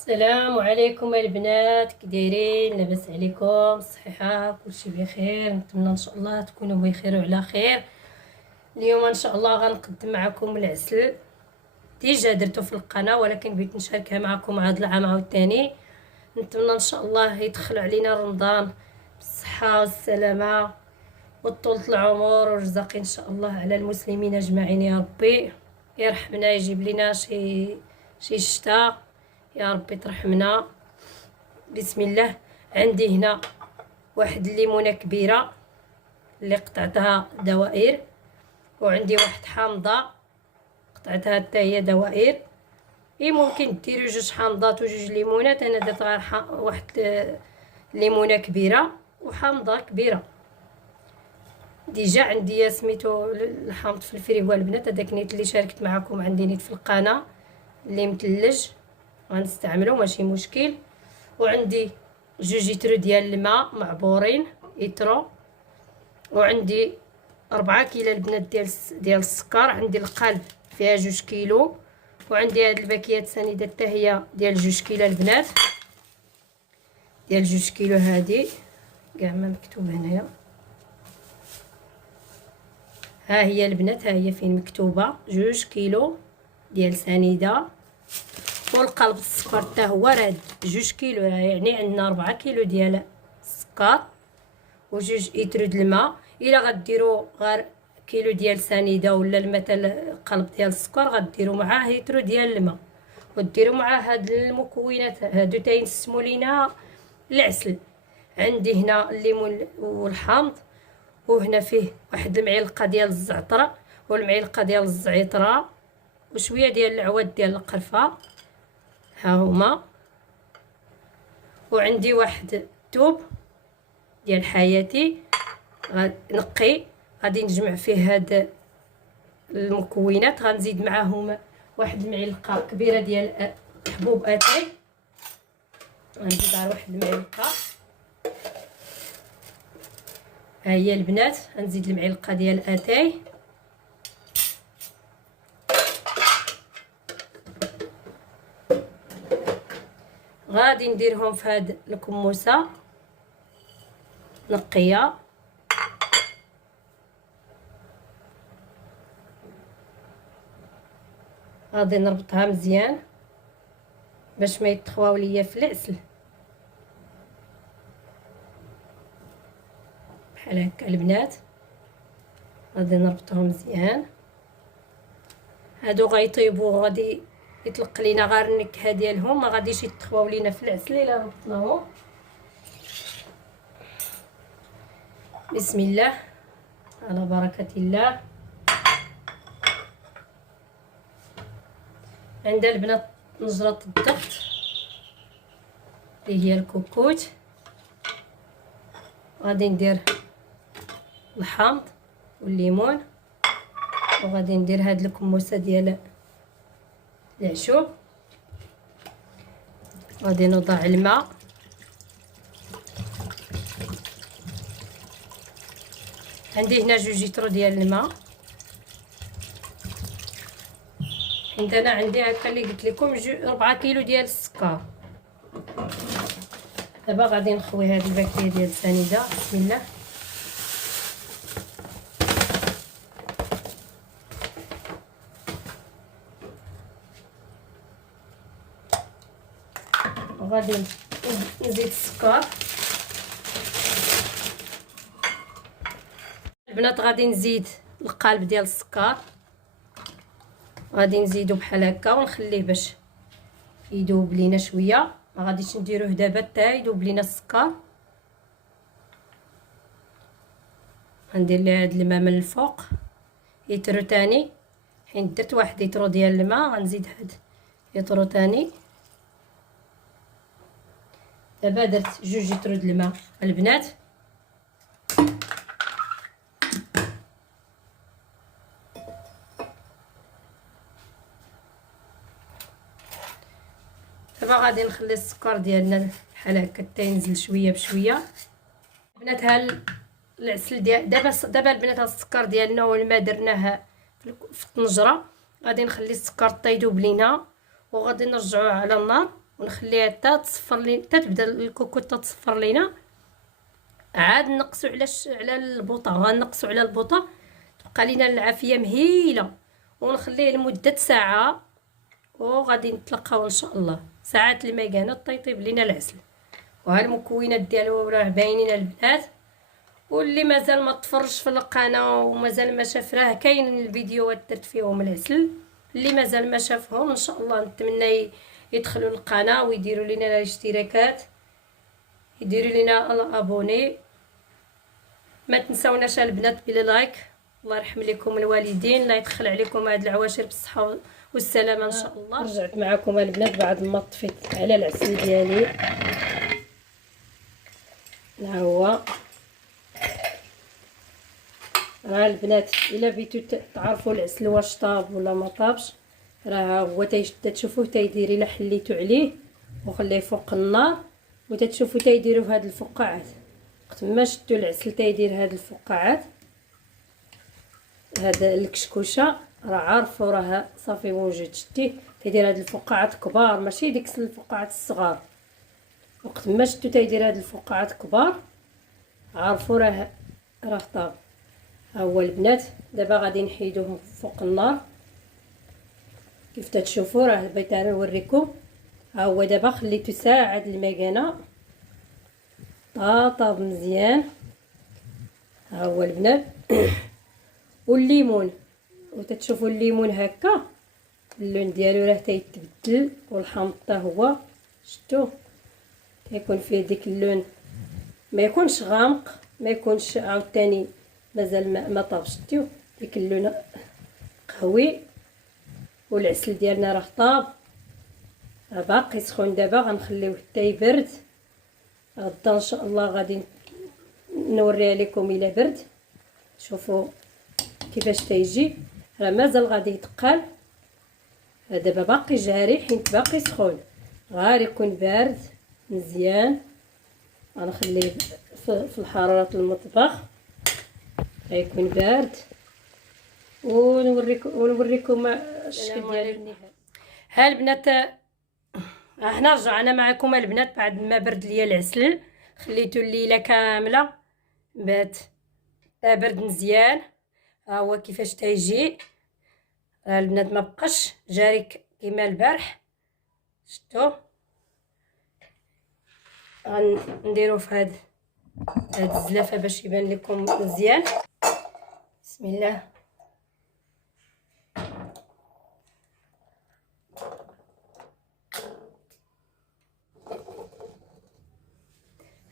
السلام عليكم البنات، كي دايرين؟ لاباس عليكم؟ صحيحه كلشي بخير؟ نتمنى ان شاء الله تكونوا بخير وعلى خير. اليوم ان شاء الله غنقدم معكم العسل. ديجا درتو في القناه ولكن بغيت نشاركها معكم هذا العام عاوتاني. نتمنى ان شاء الله يدخل علينا رمضان بالصحه والسلامه وطولة العمر والرزق ان شاء الله على المسلمين اجمعين يا ربي. يرحمنا، يجيب لنا شي شتاء يا ربي ترحمنا. بسم الله. عندي هنا واحد الليمونه كبيره اللي قطعتها دوائر، وعندي واحد حامضه قطعتها حتى هي دوائر. ممكن ديروا جوج حامضات وجوج ليمونات، انا درت غير واحد ليمونه كبيره وحامضه كبيره. ديجا عندي سميتو الحامض في الفريغو البنات، هذاك نيت اللي شاركت معكم عندي نيت في القناه اللي مثلج غنستعملو ماشي مشكل. وعندي 2 لتر ديال الماء معبورين ايترو، وعندي 4 كيلو البنات ديال السكر. عندي القلب فيها 2 كيلو، وعندي هاد الباكيات سنيده حتى هي ديال 2 كيلو البنات، ديال 2 كيلو. هادي كاع ما مكتوب هنايا، ها هي البنات، ها هي فين مكتوبه 2 كيلو ديال سنيده. والقلب السكر حتى هو راه 2 كيلو، يعني عندنا 4 كيلو ديال السكر و2 لتر د الماء. الا غديروا غير كيلو ديال سنيده ولا الماء تاع قلب ديال السكر غديروا معاه لتر ديال الماء، وديروا معاه هاد المكونات هادو تينسموا لينا العسل. عندي هنا الليمون والحامض، وهنا فيه واحد المعلقه ديال الزعتر والمعلقه ديال الزعتره وشويه ديال العود ديال القرفه، ها هما. وعندي واحد توب ديال حياتي نقي، غادي نجمع فيه هاد المكونات. غنزيد معاهم واحد المعلقه كبيره ديال حبوب اتاي، غنزيد غير واحد المعلقه. ها هي البنات، غنزيد المعلقه ديال اتاي. غادي نديرهم في هاد الكموسه نقيه. غادي نربطها مزيان باش ما يتخواو ليا في العسل بحال هكا البنات. غادي نربطهم مزيان، هادو غيطيبوا، غادي يطلق لينا غير النكهه ديالهم، ما غاديش يتخواو لينا في العسل الا ربطناهم. بسم الله على بركه الله. عندها البنات نجرة الضغط اللي هي الكوكوت. غادي ندير الحامض والليمون، وغادي ندير هاد الكموسه ديال العشوب. غادي نوضع الماء، عندي هنا 2 لتر ديال الماء. حيت انا عندي هكا اللي قلت لكم 4 كيلو ديال السكر. دابا غادي نخوي هاد الباكيه ديال السنيده. بسم الله. وغادي نزيد السكر البنات. غادي نزيد القالب ديال السكر، غادي نزيدو بحال هكا ونخليه باش يذوب لينا شويه. ما غاديش نديروه دابا حتى يذوب لينا السكر. غندير ليه هاد الماء من الفوق لتر تاني، حيت درت 1 لتر ديال الماء غنزيد هاد لتر تاني. دابا درت 2 لتر د الماء البنات. دابا غادي نخلي السكر ديالنا بحال هكا حتى ينزل شويه بشويه البنات. ها العسل ديال دابا البنات، ها السكر ديالنا والماء درناه في الطنجره. غادي نخلي السكر حتى يذوب لينا، وغادي نرجعوه على النار ونخليها حتى تصفر لي، حتى تبدا الكوكوطه تصفر لينا. عاد نقصوا على البوطه، غنقصوا على البوطه تبقى لينا العافيه مهيله، ونخليه لمده ساعه، وغادي نتلقاو ان شاء الله ساعات الميكانه طيب لينا العسل. وها المكونات ديالو راه باينين البنات. واللي مازال ما تفرجش في القناه ومازال ما شاف، راه كاين الفيديوهات درت فيهم العسل، اللي مازال ما شافهم ان شاء الله نتمنى يدخلوا القناه ويديروا لنا الاشتراكات، يديروا لنا الابوني. ما تنساوناش البنات باللايك. الله يرحم لكم الوالدين، لا يدخل عليكم هاد العواشر بالصحه والسلامه ان شاء الله. رجعت معكم البنات بعد ما طفيت على العسل ديالي. ها هو راه البنات الا بغيتو تعرفوا العسل واش طاب ولا ما طابش، راه هو تشوفوه تيدير الا حليتو عليه وخليه فوق النار، وتتشوفوا تيديروا هاد الفقاعات. وقت ما شدوا العسل تيدير هاد الفقاعات، هذا الكشكوشه راه عارفوا راه صافي موجود، شتيه تيدير هاد الفقاعات كبار ماشي ديك الفقاعات الصغار. وقت ما شدو تيدير هاد الفقاعات كبار عارفوا راه طاب. ها هو البنات دابا غادي نحيدوهم فوق النار كيف تتشوفوا، راه بغيت نوريكم. ها هو دابا خليته ساعه د المكانه طاب مزيان. ها هو البنات والليمون، وتتشوفوا الليمون هكا اللون ديالو راه تيتبدل، والحامض حتى هو شتو كيكون فيه ديك اللون، ما يكونش غامق ما يكونش عاوتاني مازال ما طابش، شتيو ديك اللون قهوي. والعسل ديالنا راه طاب، راه باقي سخون. دابا غنخليوه حتى يبرد، غدا ان شاء الله غادي نوريها لكم الى برد. شوفوا كيفاش تيجي، راه مازال غادي يتقال. دابا باقي جاري حيت باقي سخون، غير يكون بارد مزيان. غنخليه في الحراره المطبخ غيكون بارد، ونوريكم الشكل ديالو النهائي. ها البنات احنا رجعنا معكم البنات بعد ما برد ليا العسل، خليته الليله كامله بات برد مزيان. ها هو كيفاش تيجي. البنات ما بقاش جاري كيما البارح، شفتوا. غنديرو في هاد الزلافه باش يبان لكم مزيان. بسم الله.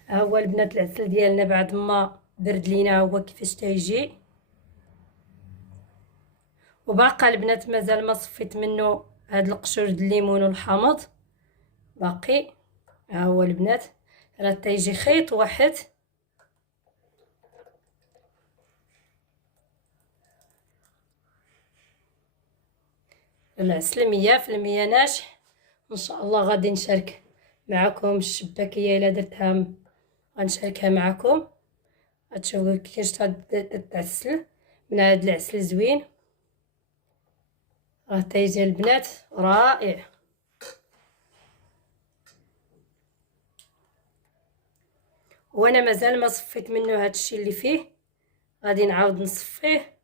ها هو البنات العسل ديالنا بعد ما برد لينا، هو كيفاش تيجي. وباقا البنات مازال ما صفيت منه هاد القشور د الليمون والحامض باقي. ها هو البنات راه تيجي خيط واحد. العسل 100% ناجح ان شاء الله. غادي نشارك معكم الشباكيه الا درتها غنشاركها معكم. غتشوفوا كيفاش العسل من هاد العسل زوين، راه تيجي البنات رائع. وانا مازال ما صفيت منه هادشي اللي فيه، غادي نعاود نصفيه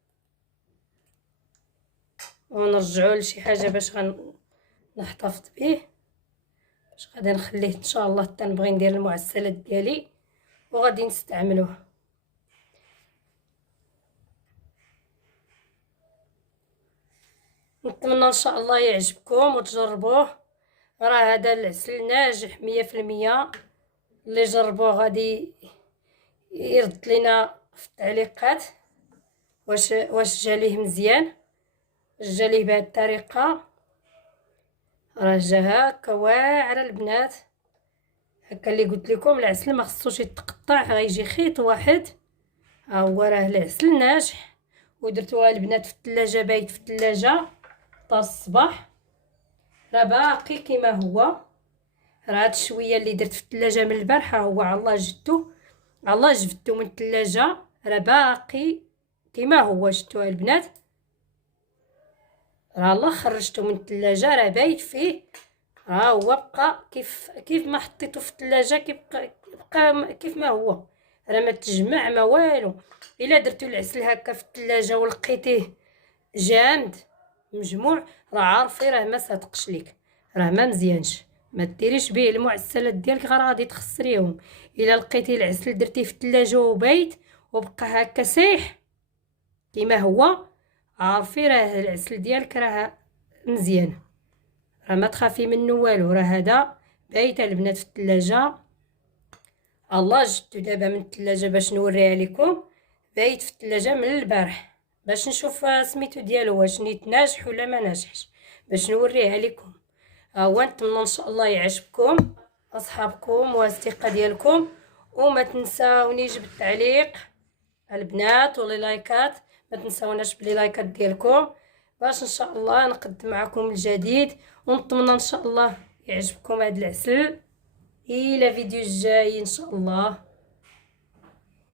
ونرجعوه لشي حاجه باش نحتفظ به، باش غادي نخليه ان شاء الله حتى نبغي ندير المعسلات ديالي وغادي نستعملوه. نتمنى ان شاء الله يعجبكم وتجربوه. راه هذا العسل ناجح 100%. اللي جربوه غادي يرد لنا في التعليقات واش جاليه مزيان، جاليه بهذه الطريقه. راه جا هكا واعر البنات، هكا اللي قلت لكم العسل ما خصوش يتقطع، غيجي خيط واحد. ها هو راه العسل ناجح، ودرتوها البنات في الثلاجه، بايت في الثلاجه حتى الصباح راه باقي كيما هو. راه هاد شويه اللي درت في الثلاجه من البارحه هو على الله جبدته من الثلاجه راه باقي كيما هو. شفتوها البنات، راه الله خرجته من الثلاجه راه بايت فيه ها هو بقى كيف ما حطيته في الثلاجه، بقى كيف ما هو، راه ما تجمع ما والو. الا درتو العسل هكا في الثلاجه ولقيتيه جامد مجموع، راه عارفي راه ما صادقش ليك، راه ما مزيانش. ما ديريش به المعسلات ديالك، غير غادي تخسريهم. الا لقيتي العسل درتيه في الثلاجه وبيت وبقى هكا سايح كيما هو، عارفي راه العسل ديالك راه مزيان، راه ما تخافي منه والو. راه هذا بايت البنات في الثلاجه، الله جبتو دابا من الثلاجه باش نوريها لكم. بايت في الثلاجه من البارح باش نشوف سميتو ديالو واش نيت ناجح ولا ما ناجحش، باش نوريها لكم. ها هو. نتمنى ان شاء الله يعجبكم اصحابكم واصدقاء ديالكم، وما تنساونيش بالتعليق البنات ولي لايكات، ما تنساوناش بلي لايكات ديالكم باش ان شاء الله نقدم معكم الجديد. ونتمنى ان شاء الله يعجبكم هذا العسل. الى فيديو الجاي ان شاء الله.